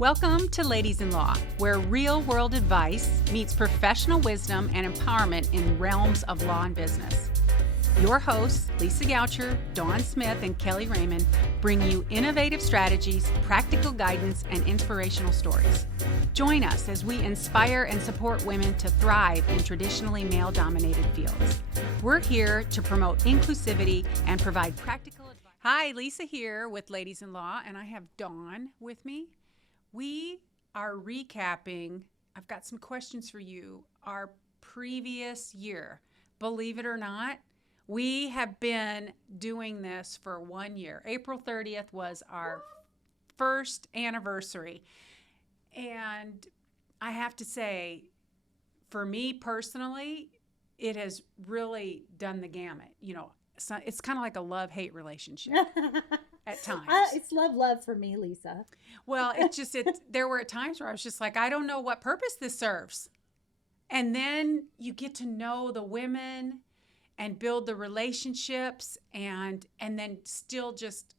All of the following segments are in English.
Welcome to Ladies-in-Law, where real-world advice meets professional wisdom and empowerment in realms of law and business. Your hosts, Lisa Goucher, Dawn Smith, and Kellye Raymond, bring you innovative strategies, practical guidance, and inspirational stories. Join us as we inspire and support women to thrive in traditionally male-dominated fields. We're here to promote inclusivity and provide practical advice. Hi, Lisa here with Ladies-in-Law, and I have Dawn with me. We are recapping, I've got some questions for you, our previous year. Believe it or not, we have been doing this for 1 year. April 30th was our first anniversary. And I have to say, for me personally, it has really done the gamut. You know, it's kind of like a love-hate relationship. At times. It's love for me, Lisa. Well, there were times where I was just like, I don't know what purpose this serves. And then you get to know the women and build the relationships and then still just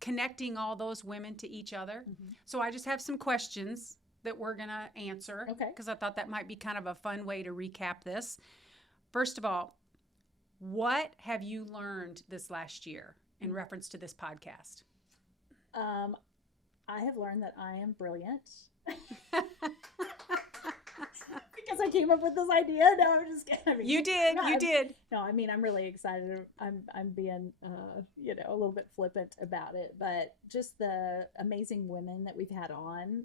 connecting all those women to each other. Mm-hmm. So I just have some questions that we're going to answer. Okay. Because I thought that might be kind of a fun way to recap this. First of all, what have you learned this last year in reference to this podcast? I have learned that I am brilliant. Because I came up with this idea. No, I'm just kidding. You did. No, I mean, I'm really excited. I'm being, a little bit flippant about it, but just the amazing women that we've had on,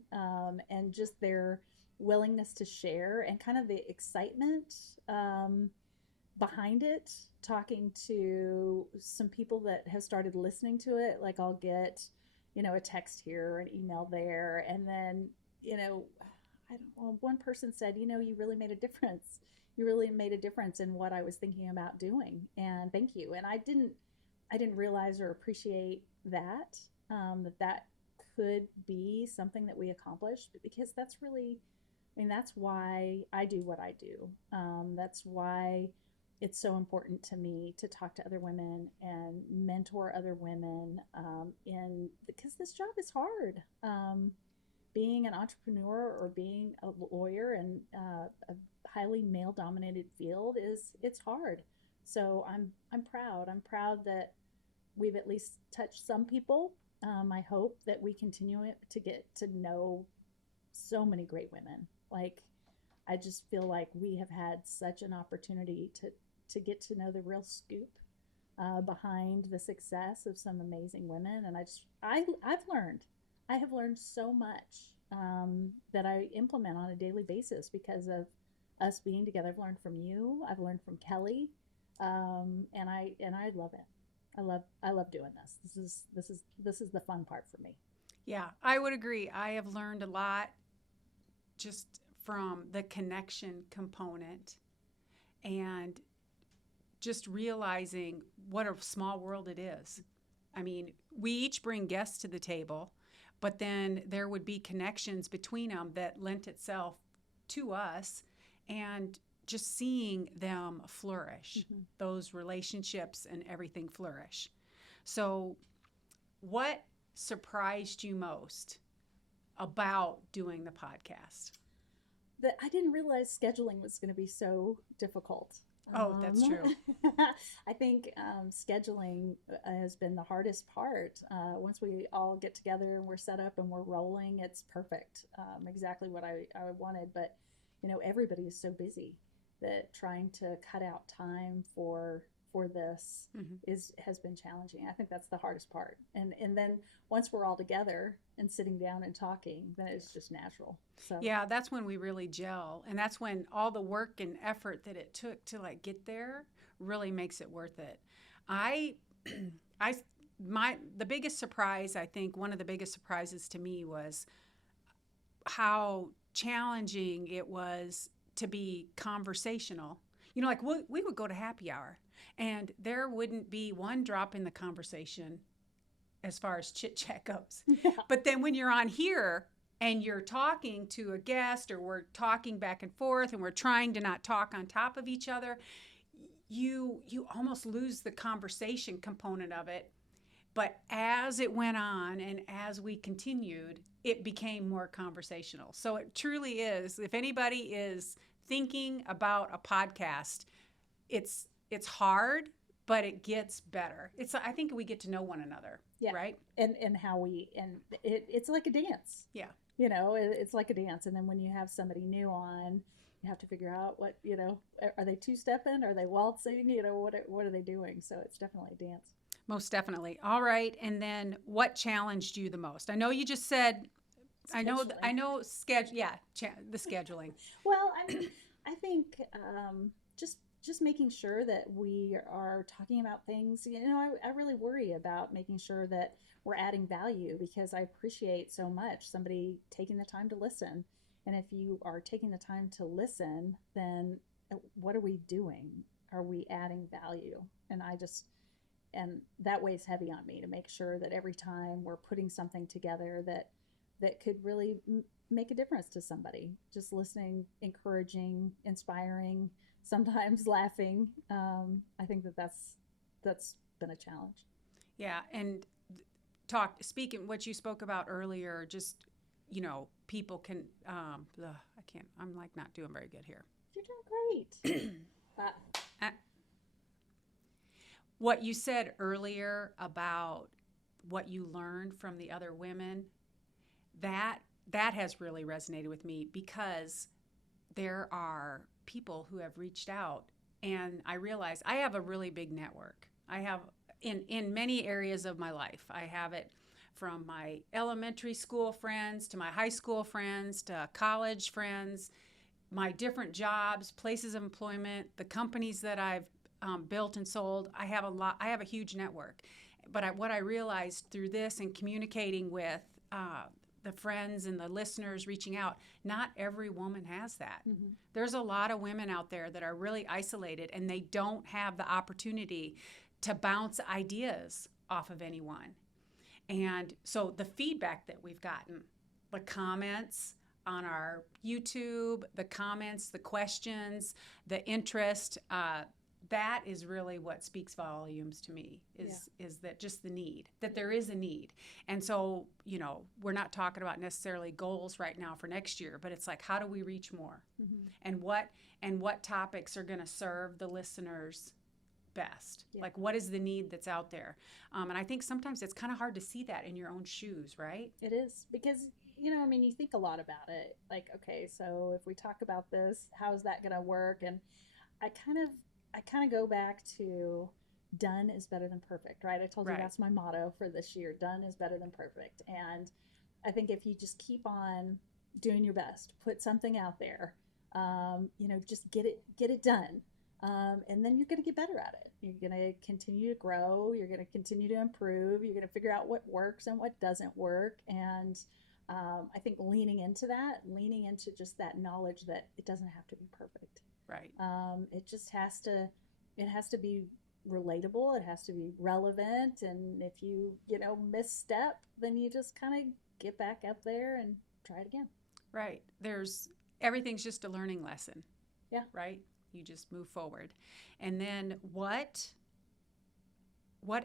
and just their willingness to share and kind of the excitement, behind it, talking to some people that have started listening to it. Like I'll get, a text here or an email there. And then, one person said, you really made a difference. You really made a difference in what I was thinking about doing. And thank you. And I didn't realize or appreciate that, that could be something that we accomplished, because that's really, that's why I do what I do. That's why it's so important to me to talk to other women and mentor other women, because this job is hard. Being an entrepreneur or being a lawyer in a highly male-dominated field it's hard. So I'm proud. I'm proud that we've at least touched some people. I hope that we continue to get to know so many great women. Like, I just feel like we have had such an opportunity to get to know the real scoop behind the success of some amazing women. And I have learned so much that I implement on a daily basis because of us being together. I've learned from you. I've learned from Kellye, and I love it. I love doing this. This is the fun part for me. Yeah, I would agree. I have learned a lot just from the connection component and just realizing what a small world it is. I mean, we each bring guests to the table, but then there would be connections between them that lent itself to us, and just seeing them flourish, mm-hmm. those relationships and everything flourish. So what surprised you most about doing the podcast? That I didn't realize scheduling was going to be so difficult. Oh, that's true. I think scheduling has been the hardest part. Once we all get together and we're set up and we're rolling, it's perfect. Exactly what I wanted. But, everybody is so busy that trying to cut out time for this mm-hmm. has been challenging. I think that's the hardest part. And then once we're all together and sitting down and talking, then it's just natural. So yeah, that's when we really gel, and that's when all the work and effort that it took to get there really makes it worth it. The biggest surprise, I think one of the biggest surprises to me was how challenging it was to be conversational. We would go to happy hour, and there wouldn't be one drop in the conversation as far as chit-chat goes. Yeah. But then when you're on here and you're talking to a guest, or we're talking back and forth and we're trying to not talk on top of each other, you almost lose the conversation component of it, But as it went on and as we continued, it became more conversational. So it truly is. If anybody is thinking about a podcast, it's hard, but it gets better. I think we get to know one another, right? And how it's like a dance. Yeah. It's like a dance. And then when you have somebody new on, you have to figure out what, are they two-stepping? Are they waltzing? What are they doing? So it's definitely a dance. Most definitely. All right. And then what challenged you the most? I know you just said, I know, the scheduling. Well, I think just making sure that we are talking about things. I really worry about making sure that we're adding value, because I appreciate so much somebody taking the time to listen. And if you are taking the time to listen, then what are we doing? Are we adding value? And that weighs heavy on me, to make sure that every time we're putting something together that could really make a difference to somebody. Just listening, encouraging, inspiring, sometimes laughing. I think that's been a challenge. Yeah, and speaking what you spoke about earlier, just people can. I'm like not doing very good here. You're doing great. What you said earlier about what you learned from the other women, that has really resonated with me, because there are people who have reached out, and I realize I have a really big network. I have in many areas of my life. I have it from my elementary school friends to my high school friends to college friends, my different jobs, places of employment, the companies that I've built and sold. I have a huge network. But what I realized through this and communicating with the friends and the listeners reaching out, not every woman has that. Mm-hmm. There's a lot of women out there that are really isolated, and they don't have the opportunity to bounce ideas off of anyone. And so the feedback that we've gotten, the comments on our YouTube, the comments, the questions, the interest, that is really what speaks volumes to me, is that just the need, that there is a need. And so, we're not talking about necessarily goals right now for next year, but it's like, how do we reach more? Mm-hmm. And what topics are going to serve the listeners best? Yeah. Like, what is the need that's out there? And I think sometimes it's kind of hard to see that in your own shoes, right? It is, because you think a lot about it. Like, okay, so if we talk about this, how is that going to work? And I kind of go back to done is better than perfect, right? I told you that's my motto for this year. Done is better than perfect. And I think if you just keep on doing your best, put something out there, just get it done. And then you're going to get better at it. You're going to continue to grow. You're going to continue to improve. You're going to figure out what works and what doesn't work. And I think leaning into just that knowledge that it doesn't have to be perfect. Right. It just has to be relatable. It has to be relevant. And if you, misstep, then you just kind of get back up there and try it again. Right. Everything's just a learning lesson. Yeah. Right. You just move forward. And then what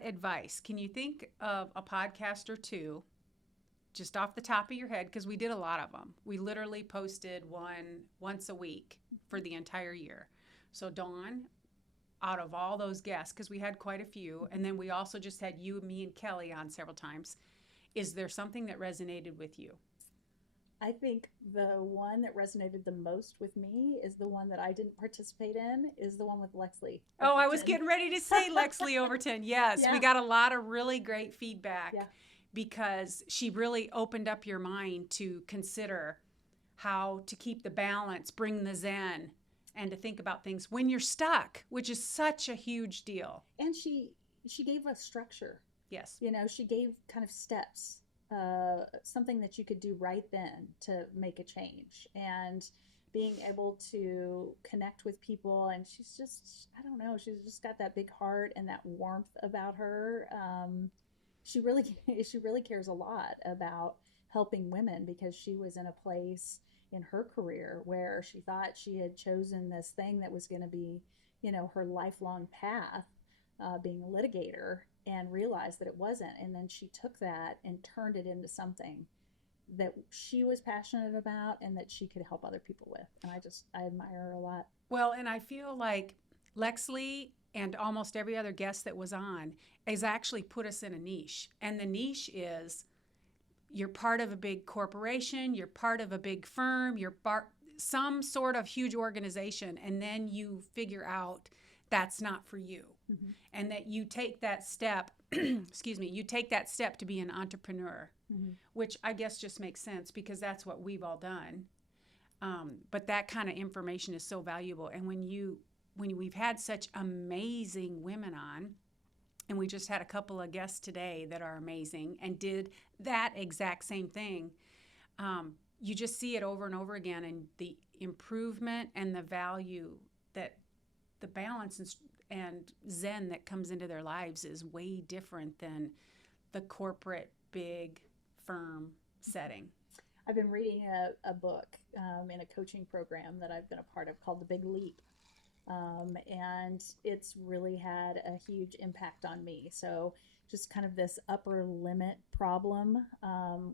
advice? Can you think of a podcast or two just off the top of your head? Because we did a lot of them. We literally posted one once a week for the entire year. So Dawn, out of all those guests, because we had quite a few, and then we also just had you, me, and Kellye on several times, is there something that resonated with you? I think the one that resonated the most with me is the one that I didn't participate in, is the one with Lexley. Oh, I was getting ready to say Lexley Overton. Yes, yeah. We got a lot of really great feedback. Yeah. Because she really opened up your mind to consider how to keep the balance, bring the zen, and to think about things when you're stuck, which is such a huge deal. And she gave us structure. Yes. She gave kind of steps, something that you could do right then to make a change, and being able to connect with people. And she's just, I don't know, she's just got that big heart and that warmth about her. She really cares a lot about helping women, because she was in a place in her career where she thought she had chosen this thing that was going to be, her lifelong path, being a litigator. and realized that it wasn't. And then she took that and turned it into something that she was passionate about and that she could help other people with. And I admire her a lot. Well, and I feel like Lexley and almost every other guest that was on has actually put us in a niche. And the niche is you're part of a big corporation, you're part of a big firm, you're some sort of huge organization, and then you figure out that's not for you. Mm-hmm. And that you take that step, you take that step to be an entrepreneur, mm-hmm. which I guess just makes sense because that's what we've all done. But that kind of information is so valuable. And when we've had such amazing women on, and we just had a couple of guests today that are amazing and did that exact same thing, you just see it over and over again, and the improvement and the value that the balance and zen that comes into their lives is way different than the corporate big firm setting. I've been reading a book in a coaching program that I've been a part of called The Big Leap. And it's really had a huge impact on me. So just kind of this upper limit problem,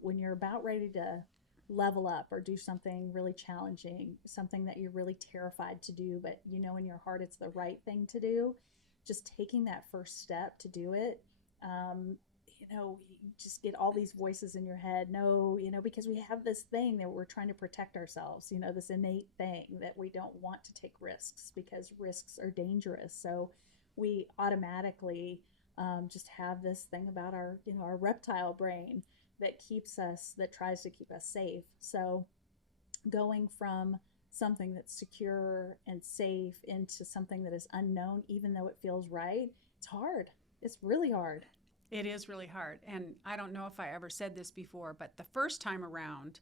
when you're about ready to level up or do something really challenging, something that you're really terrified to do, but you know in your heart it's the right thing to do, just taking that first step to do it, you just get all these voices in your head. No, because we have this thing that we're trying to protect ourselves, this innate thing that we don't want to take risks because risks are dangerous. So we automatically just have this thing about our reptile brain that tries to keep us safe. So going from something that's secure and safe into something that is unknown, even though it feels right, it's hard. It's really hard. It is really hard. And I don't know if I ever said this before, but the first time around,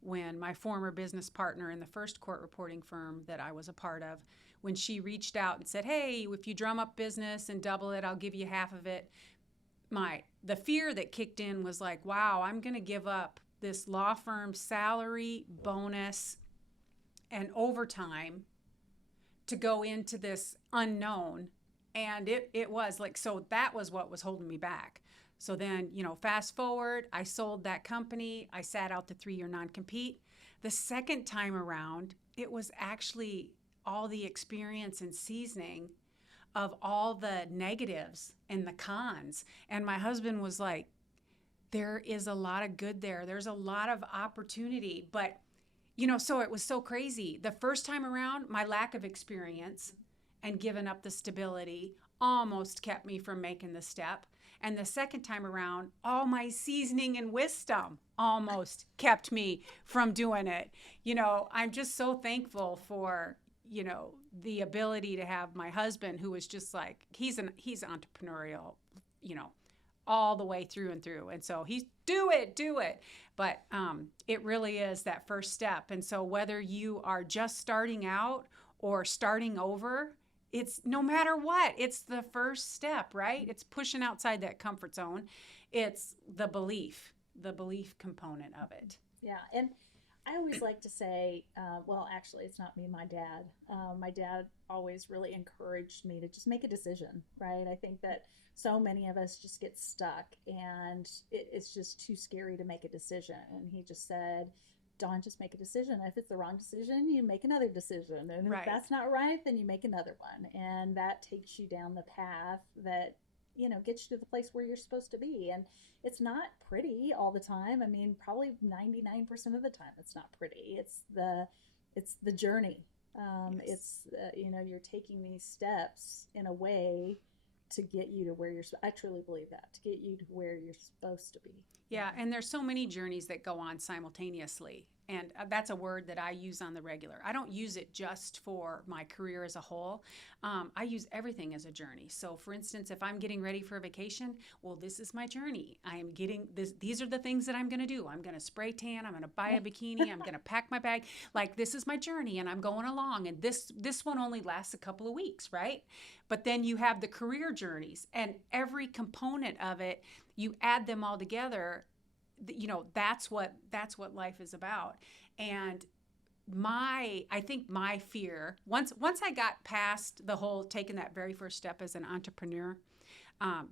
when my former business partner in the first court reporting firm that I was a part of, when she reached out and said, hey, if you drum up business and double it, I'll give you half of it. The fear that kicked in was like, wow, I'm going to give up this law firm salary, bonus, and overtime to go into this unknown. And it was like, so that was what was holding me back. So then, fast forward, I sold that company. I sat out the 3-year non-compete. The second time around, it was actually all the experience and seasoning of all the negatives and the cons. And my husband was like, there is a lot of good there. There's a lot of opportunity. But, so it was so crazy. The first time around, my lack of experience and giving up the stability almost kept me from making the step. And the second time around, all my seasoning and wisdom almost kept me from doing it. I'm just so thankful for, the ability to have my husband, who was just like, he's entrepreneurial, all the way through and through. And so he's do it. But it really is that first step. And so whether you are just starting out or starting over, it's no matter what, it's the first step, right? It's pushing outside that comfort zone. It's the belief component of it. Yeah. And I always like to say, actually, it's not me, my dad. My dad always really encouraged me to just make a decision, right? I think that so many of us just get stuck and it's just too scary to make a decision. And he just said, Dawn, just make a decision. If it's the wrong decision, you make another decision. And if that's not right, then you make another one. And that takes you down the path that, gets you to the place where you're supposed to be. And it's not pretty all the time. I mean, probably 99% of the time it's not pretty. It's the journey. Yes. It's, you're taking these steps in a way to get you to where I truly believe that, to get you to where you're supposed to be. Yeah, and there's so many journeys that go on simultaneously. And that's a word that I use on the regular. I don't use it just for my career as a whole. I use everything as a journey. So for instance, if I'm getting ready for a vacation, well, this is my journey. I am getting this. These are the things that I'm going to do. I'm going to spray tan. I'm going to buy a bikini. I'm going to pack my bag. Like, this is my journey and I'm going along. And this one only lasts a couple of weeks, right? But then you have the career journeys, and every component of it, you add them all together. That's what life is about. And I think my fear, once I got past the whole taking that very first step as an entrepreneur,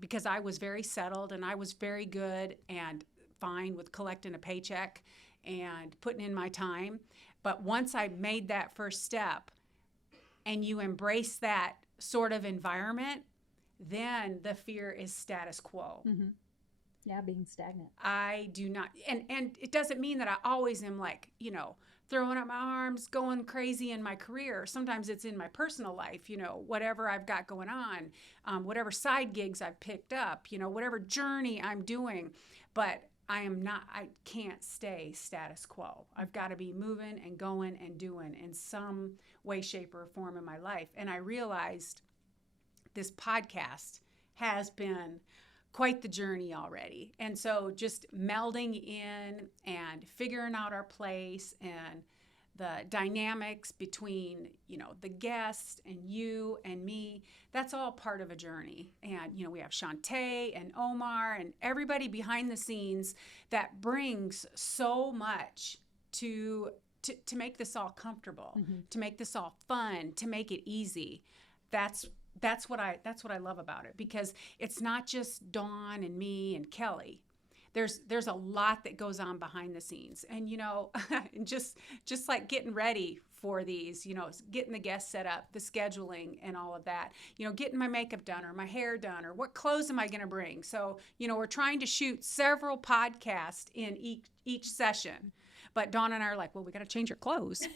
because I was very settled and I was very good and fine with collecting a paycheck and putting in my time. But once I made that first step and you embrace that sort of environment, then the fear is status quo. Mm-hmm. Yeah, being stagnant. I do not, and it doesn't mean that I always am like, throwing up my arms, going crazy in my career. Sometimes it's in my personal life, whatever I've got going on, whatever side gigs I've picked up, whatever journey I'm doing. But I can't stay status quo. I've got to be moving and going and doing in some way, shape, or form in my life. And I realized this podcast has been quite the journey already. And so just melding in and figuring out our place and the dynamics between, the guest and you and me, that's all part of a journey. And, we have Shantae and Omar and everybody behind the scenes that brings so much to make this all comfortable, Mm-hmm. to make this all fun, to make it easy. That's what I love about it, because it's not just Dawn and me and Kellye. There's a lot that goes on behind the scenes, and just like getting ready for these, getting the guests set up, the scheduling and all of that, getting my makeup done or my hair done, or what clothes am I going to bring? So we're trying to shoot several podcasts in each session, but Dawn and I are like, well, we got to change your clothes.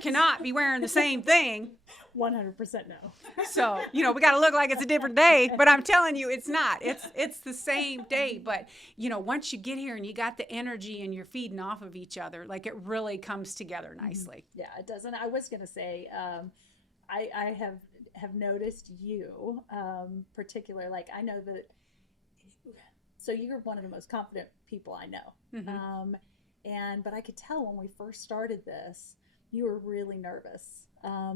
Cannot be wearing the same thing. 100% no. So, we got to look like it's a different day, but I'm telling you, it's not. It's the same day. But, once you get here and you got the energy and you're feeding off of each other, like, it really comes together nicely. Yeah, it does. And I was going to say, I have noticed you, particular, like, I know that, so you're one of the most confident people I know. Mm-hmm. But I could tell when we first started this, you were really nervous.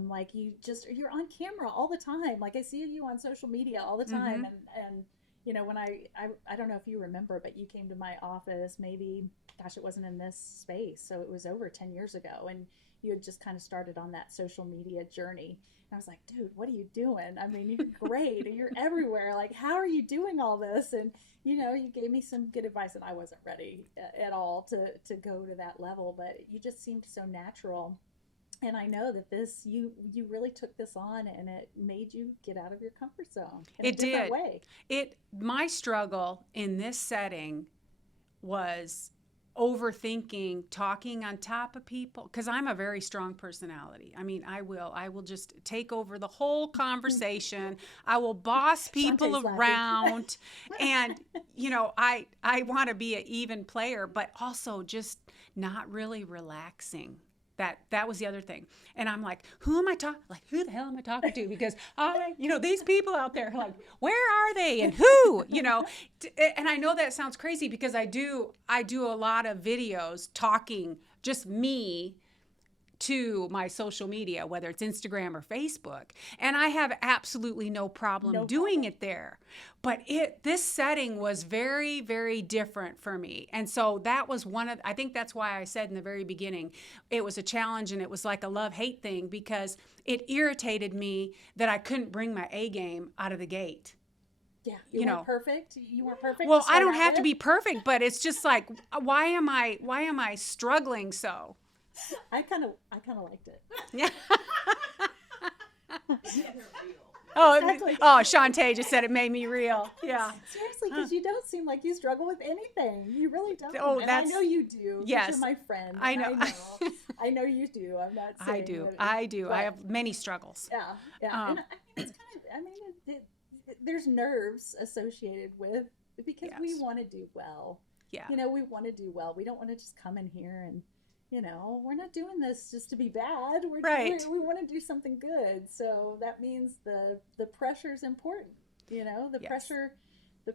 Like you're on camera all the time. Like I see you on social media all the time. Mm-hmm. And when I don't know if you remember, but you came to my office, maybe, gosh, it wasn't in this space. So it was over 10 years ago. And you had just kind of started on that social media journey. And I was like, dude, what are you doing? I mean, you're great and you're everywhere. Like, how are you doing all this? And, you gave me some good advice, and I wasn't ready at all to go to that level, but you just seemed so natural. And I know that you really took this on, and it made you get out of your comfort zone in a different way. My struggle in this setting was overthinking, talking on top of people, because I'm a very strong personality. I mean, I will just take over the whole conversation. I will boss people around. And, I want to be an even player, but also just not really relaxing. That was the other thing. And I'm like, who the hell am I talking to? Because these people out there, like, where are they and who, and I know that sounds crazy because I do a lot of videos talking, just me, to my social media, whether it's Instagram or Facebook. And I have absolutely no problem doing it there. But this setting was very, very different for me. And so that was I think that's why I said in the very beginning, it was a challenge, and it was like a love-hate thing, because it irritated me that I couldn't bring my A game out of the gate. Yeah, you weren't perfect. You weren't perfect. Well, I don't have to be perfect, but it's just like, why am I struggling so? I kind of liked it. Yeah. Exactly. Shantae just said it made me real. Yeah. Seriously, because you don't seem like you struggle with anything. You really don't. And I know you do. Yes. You're my friend. I know. I know you do. I'm not saying I do. I have many struggles. Yeah. Yeah. And it's kind of, there's nerves associated with, because we want to do well. Yeah. We want to do well. We don't want to just come in here and, we're not doing this just to be bad. We want to do something good. So that means the pressure's important. The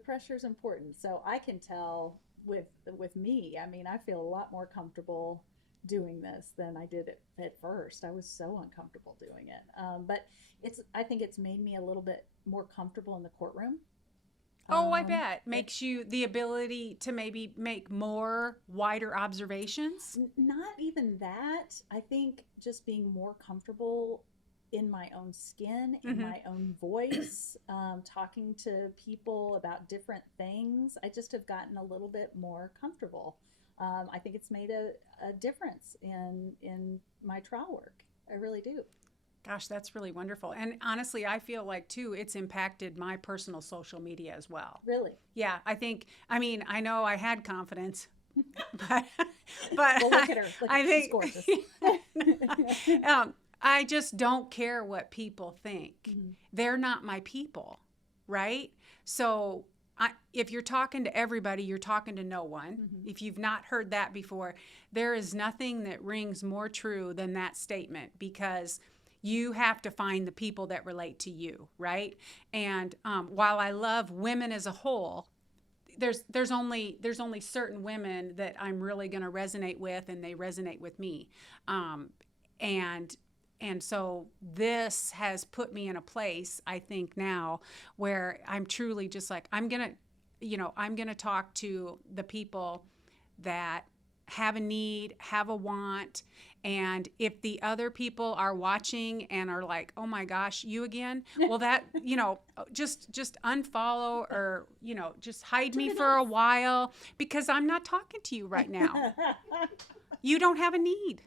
pressure's important. So I can tell with me, I mean, I feel a lot more comfortable doing this than I did at first. I was so uncomfortable doing it. But I think it's made me a little bit more comfortable in the courtroom. I bet. Makes you the ability to maybe make more wider observations? Not even that. I think just being more comfortable in my own skin, in my own voice, talking to people about different things. I just have gotten a little bit more comfortable. I think it's made a difference in my trial work. I really do. Gosh, that's really wonderful. And honestly, I feel like too, it's impacted my personal social media as well. Really? Yeah, I know I had confidence, but well, look at her. I think she's gorgeous. I just don't care what people think. Mm-hmm. They're not my people, right? So if you're talking to everybody, you're talking to no one. Mm-hmm. If you've not heard that before, there is nothing that rings more true than that statement, because you have to find the people that relate to you, right? And while I love women as a whole, there's only certain women that I'm really going to resonate with, and they resonate with me. And so this has put me in a place, I think now, where I'm truly just like, I'm going to talk to the people that have a need, have a want. And if the other people are watching and are like, oh my gosh, you again? Well, that, just unfollow, or, just hide me for a while, because I'm not talking to you right now. You don't have a need.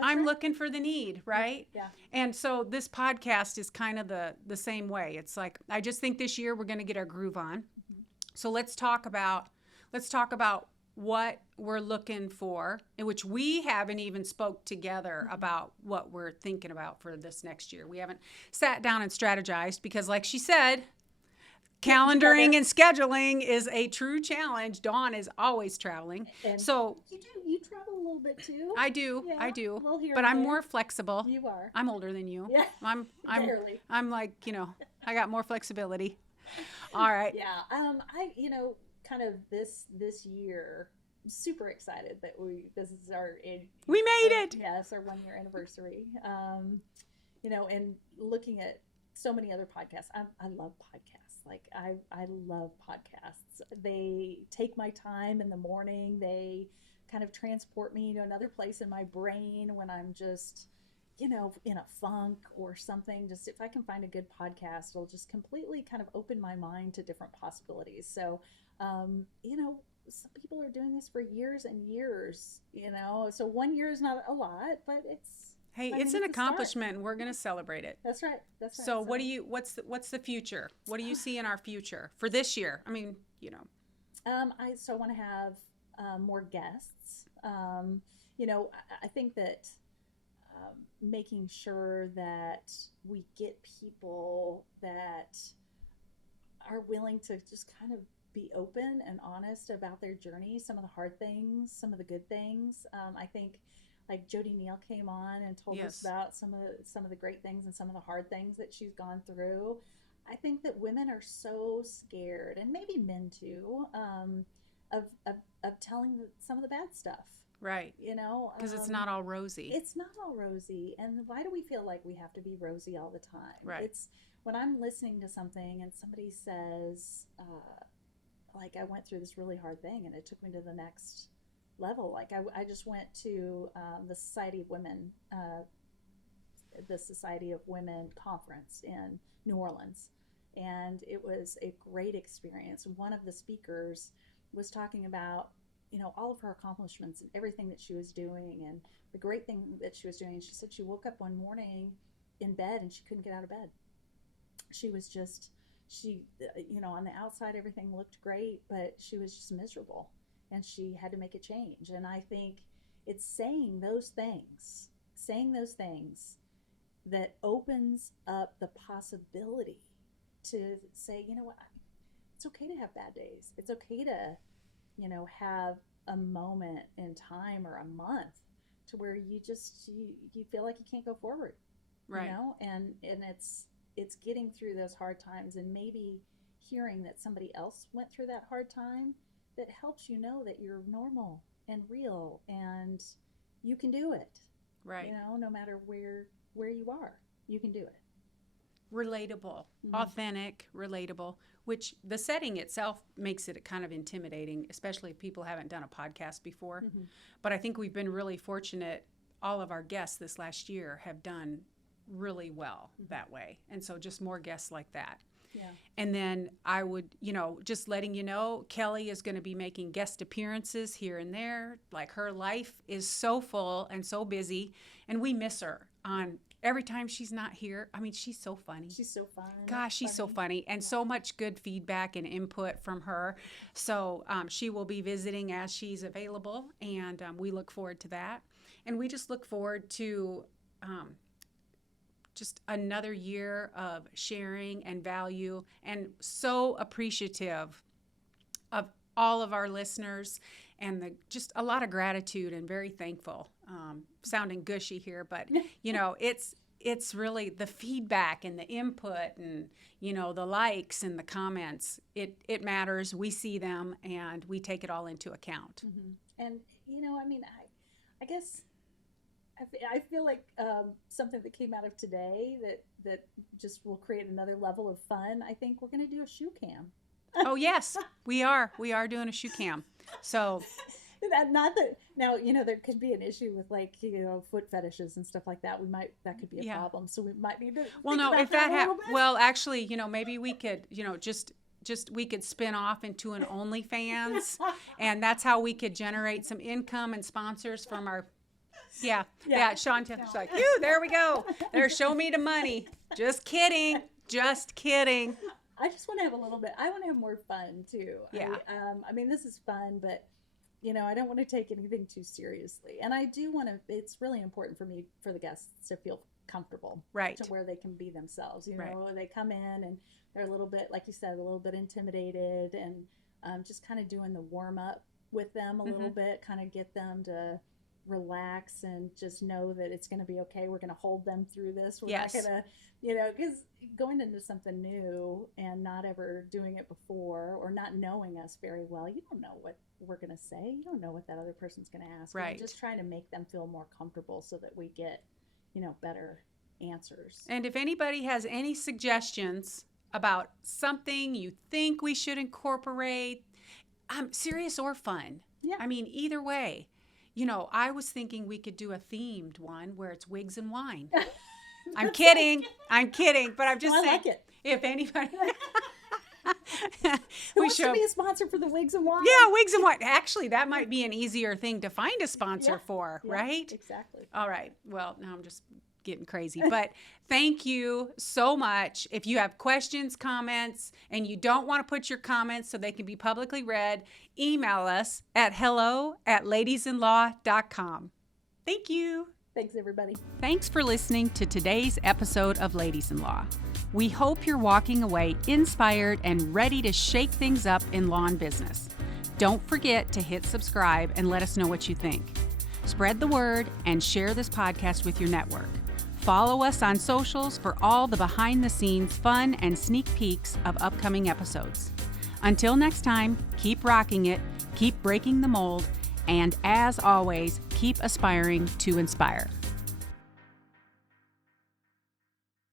I'm looking for the need, right? Yeah. And so this podcast is kind of the same way. It's like, I just think this year we're going to get our groove on. Mm-hmm. So let's talk about what we're looking for, in which we haven't even spoke together about what we're thinking about for this next year. We haven't sat down and strategized, because like she said, calendaring and scheduling is a true challenge. Dawn is always traveling. And so you travel a little bit too. I do. Yeah, I do. but I'm more flexible. You are. I'm older than you. Yeah. Barely. I'm like, I got more flexibility. All right. Yeah. Kind of this year, I'm super excited that this is we made it. Yes, our 1-year anniversary. And looking at so many other podcasts. I love podcasts. Like I love podcasts. They take my time in the morning. They kind of transport me to another place in my brain when I'm just, in a funk or something. Just if I can find a good podcast, it'll just completely kind of open my mind to different possibilities. So, some people are doing this for years and years, so 1 year is not a lot, but it's an accomplishment, and we're going to celebrate it. That's right. So what's the future? What do you see in our future for this year? I want to have more guests. I think that making sure that we get people that are willing to just kind of be open and honest about their journey, some of the hard things, some of the good things. I think like Jody Neal came on and told us about some of the great things and some of the hard things that she's gone through. I think that women are so scared, and maybe men too, of telling some of the bad stuff. Right. Because it's not all rosy. It's not all rosy. And why do we feel like we have to be rosy all the time? Right. It's when I'm listening to something and somebody says, like, I went through this really hard thing and it took me to the next level. Like I just went to the Society of Women conference in New Orleans, and it was a great experience. One of the speakers was talking about all of her accomplishments and everything that she was doing and the great thing that she was doing. And she said she woke up one morning in bed and she couldn't get out of bed. She was just on the outside everything looked great, but she was just miserable. And she had to make a change. And I think it's saying those things that opens up the possibility to say, what, it's okay to have bad days. It's okay to, have a moment in time or a month to where you feel like you can't go forward. Right. And it's getting through those hard times, and maybe hearing that somebody else went through that hard time that helps you know that you're normal and real and you can do it. Right. No matter where you are, you can do it. Relatable, authentic, relatable, which the setting itself makes it kind of intimidating, especially if people haven't done a podcast before. Mm-hmm. But I think we've been really fortunate. All of our guests this last year have done really well that way. And so just more guests like that. Yeah. And then I would, just letting you know, Kellye is going to be making guest appearances here and there. Like, her life is so full and so busy, and we miss her on every time she's not here. I mean, she's so funny. She's so fun. Gosh, she's so funny, and so much good feedback and input from her. So she will be visiting as she's available, and we look forward to that. And we just look forward to just another year of sharing and value, and so appreciative of all of our listeners, and just a lot of gratitude and very thankful. Sounding gushy here, but it's really the feedback and the input and the likes and the comments. It matters. We see them and we take it all into account. Mm-hmm. And I guess I feel like something that came out of today that just will create another level of fun. I think we're going to do a shoe cam. Oh yes, we are doing a shoe cam. So not that now, there could be an issue with foot fetishes and stuff like that. That could be a problem. So we might need to. Well, no, if that well, actually, maybe we could, just we could spin off into an OnlyFans, and that's how we could generate some income and sponsors from our. Yeah. Sean, she's like, there we go. There, show me the money. Just kidding. I just want to have a little bit. I want to have more fun too. Yeah. This is fun, but I don't want to take anything too seriously. And I do want to. It's really important for me, for the guests, to feel comfortable, right, to where they can be themselves. Right. They come in and they're a little bit, like you said, a little bit intimidated, and just kind of doing the warm up with them a little bit, kind of get them to relax and just know that it's going to be okay. We're going to hold them through this. We're not going to, because going into something new and not ever doing it before, or not knowing us very well, you don't know what we're going to say. You don't know what that other person's going to ask. Right. We're just trying to make them feel more comfortable so that we get, better answers. And if anybody has any suggestions about something you think we should incorporate, serious or fun. Yeah. Either way. I was thinking we could do a themed one where it's wigs and wine. I'm kidding, but I'm just saying. I like it. If anybody. Who wants to be a sponsor for the wigs and wine? Yeah, wigs and wine. Actually, that might be an easier thing to find a sponsor for, right? Exactly. All right. Well, now I'm just getting crazy, but thank you so much. If you have questions, comments, and you don't want to put your comments so they can be publicly read, email us at hello@ladiesinlaw.com. Thank you. Thanks, everybody. Thanks for listening to today's episode of Ladies in Law. We hope you're walking away inspired and ready to shake things up in law and business. Don't forget to hit subscribe and let us know what you think. Spread the word and share this podcast with your network. Follow us on socials for all the behind-the-scenes fun and sneak peeks of upcoming episodes. Until next time, keep rocking it, keep breaking the mold, and as always, keep aspiring to inspire.